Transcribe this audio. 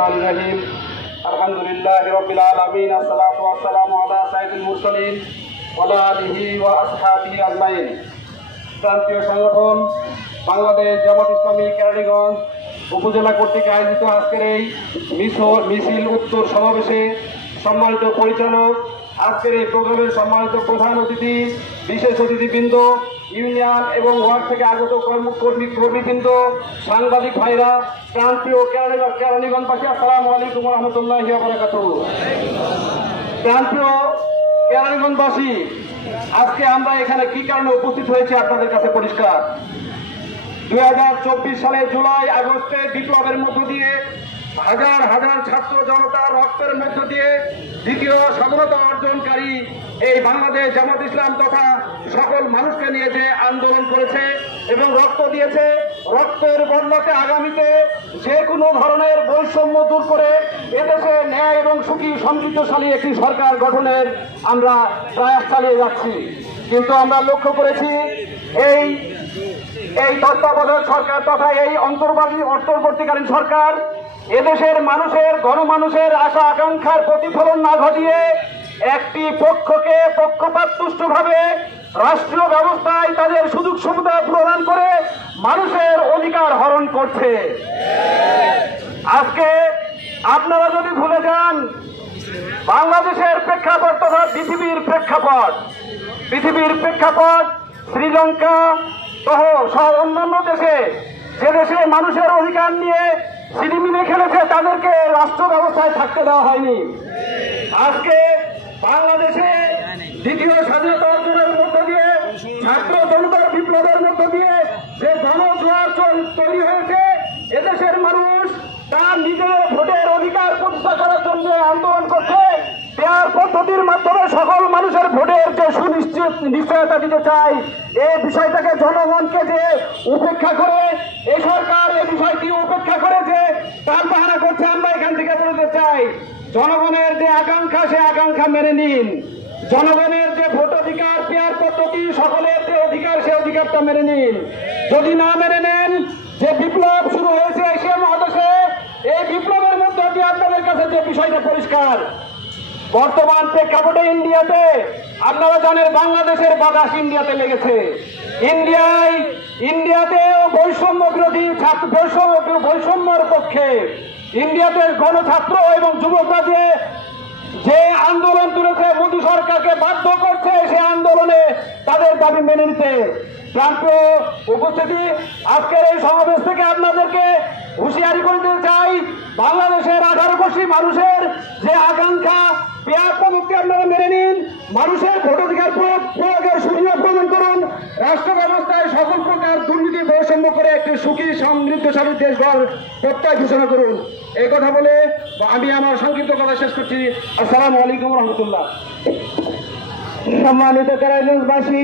रहमानिर रहीम अल्हम्दुलिल्लाहि रब्बिल आलामीन अस्सलातु वस्सलामु अला साय्यिदिल मुरसालिन वा अला आलिहि ওয়া আসহাবিহি আজমাইন। প্রান্তীয় সংগঠন বাংলাদেশ জামাত ইসলামী কেরানীগঞ্জ উপজেলা কর্তৃক আয়োজিত আজকের এই মিছিল উত্তর সমাবেশে সম্মানিত পরিচালক, আজকের এই প্রোগ্রামের সম্মানিত প্রধান অতিথি, বিশেষ অতিথিবৃন্দ, ইউনিয়ন এবং ওয়ার্ড থেকে আগত কর্মীবৃন্দ, সাংবাদিক ভাইরা, প্রান্তীয় কেরানীগঞ্জবাসী, আসসালামু আলাইকুম ওয়া রাহমাতুল্লাহি ওয়া বারাকাতুহু। প্রান্তীয় কেরানীগঞ্জবাসী, আজকে আমরা এখানে কি কারণে উপস্থিত হয়েছি আপনাদের কাছে পরিষ্কার। 2024 সালে জুলাই আগস্টে বিপ্লবের মধ্য দিয়ে হাজার হাজার ছাত্র জনতার রক্তের মধ্য দিয়ে দ্বিতীয় স্বাধীনতা অর্জনকারী এই বাংলাদেশ জামাত ইসলাম তথা সকল মানুষকে নিয়ে যে আন্দোলন করেছে এবং রক্ত দিয়েছে, রক্তের বদলাতে আগামীতে যে কোনো ধরনের বৈষম্য দূর করে এদেশে ন্যায় এবং সুখী সমৃদ্ধশালী একটি সরকার গঠনের আমরা প্রয়াস চালিয়ে যাচ্ছি। কিন্তু আমরা লক্ষ্য করেছি এই তত্ত্বাবধায়ক সরকার তথা এই অন্তর্বর্তীকালীন সরকার এদেশের মানুষের গণমানুষের আশা আকাঙ্ক্ষার প্রতিফলন না ঘটিয়ে একটি পক্ষকে পক্ষপাতদুষ্টভাবে রাষ্ট্রীয় ব্যবস্থায় তাদের সুযোগ সুবিধা প্রদান করে মানুষের অধিকার হরণ করছে। আজকে আপনারা যদি ভুলে যান বাংলাদেশের প্রেক্ষাপট তথা পৃথিবীর প্রেক্ষাপট শ্রীলঙ্কা সহ অন্যান্য দেশে যে দেশে মানুষের অধিকার নিয়ে ছিনিমিনি খেলেছে তাদেরকে রাষ্ট্র ব্যবস্থায় থাকতে দেওয়া হয়নি। আজকে বাংলাদেশে দ্বিতীয় স্বাধীনতা অর্জনের মধ্য দিয়ে ছাত্র জনতার বিপ্লবের মধ্য দিয়ে যে গণজোয়ার তৈরি হয়েছে, এদেশের মানুষ তার নিজের ভোটের অধিকার প্রতিষ্ঠা করার জন্য আন্দোলন করছে। পেয়ার পদ্ধতির মাধ্যমে সকল মানুষের ভোটের যে নিশ্চয়তা দিতে চাই, এই বিষয়টাকে জনগণকে যে উপেক্ষা করে এই সরকার এই বিষয়টি উপেক্ষা করে যে তার বাহানা করছে, আমরা এখান থেকে বলতে চাই জনগণের যে আকাঙ্ক্ষা সে আকাঙ্ক্ষা মেনে নিন। জনগণের যে ভোট অধিকার, পেয়ার পদ্ধতি, সকলের যে অধিকার সে অধিকারটা মেনে নিন। যদি না মেনে নেন, যে বিপ্লব শুরু হয়েছে এশিয়া মহাদেশে, এই বিপ্লবের মধ্যে দিয়ে আপনাদের কাছে যে বিষয়টা পরিষ্কার, বর্তমান প্রেক্ষাপটে ইন্ডিয়াতে আপনারা জানেন বাংলাদেশের বাতাস ইন্ডিয়াতে লেগেছে। ইন্ডিয়াতেও বৈষম্য বিরোধী বৈষম্যের পক্ষে ইন্ডিয়াতে গণছাত্র এবং যুবকরা যে আন্দোলন তুলেছে, মোদী সরকারকে বাধ্য করছে সে আন্দোলনে তাদের দাবি মেনে নিতে। প্রান্তীয় উপস্থিতি, আজকের এই সমাবেশ থেকে আপনাদেরকে হুঁশিয়ারি করতে চাই, বাংলাদেশের 18 কোটি মানুষের যে আকাঙ্ক্ষা, পেয়ার পদ্ধতি আপনারা মেনে নিন, মানুষের ভোটাধিকার প্রয়োগের সুবিধা প্রদান করুন, রাষ্ট্র ব্যবস্থায় সকল প্রকার দুর্নীতি বৈষম্য করে একটি সুখী সমৃদ্ধশালী দেশ গড়ার প্রত্যয় ঘোষণা করুন। এই কথা বলে আমি আমার সংক্ষিপ্ত কথা শেষ করছি। আসসালামু আলাইকুম রহমতুল্লাহ। সম্মানিত কেরানীগঞ্জবাসী,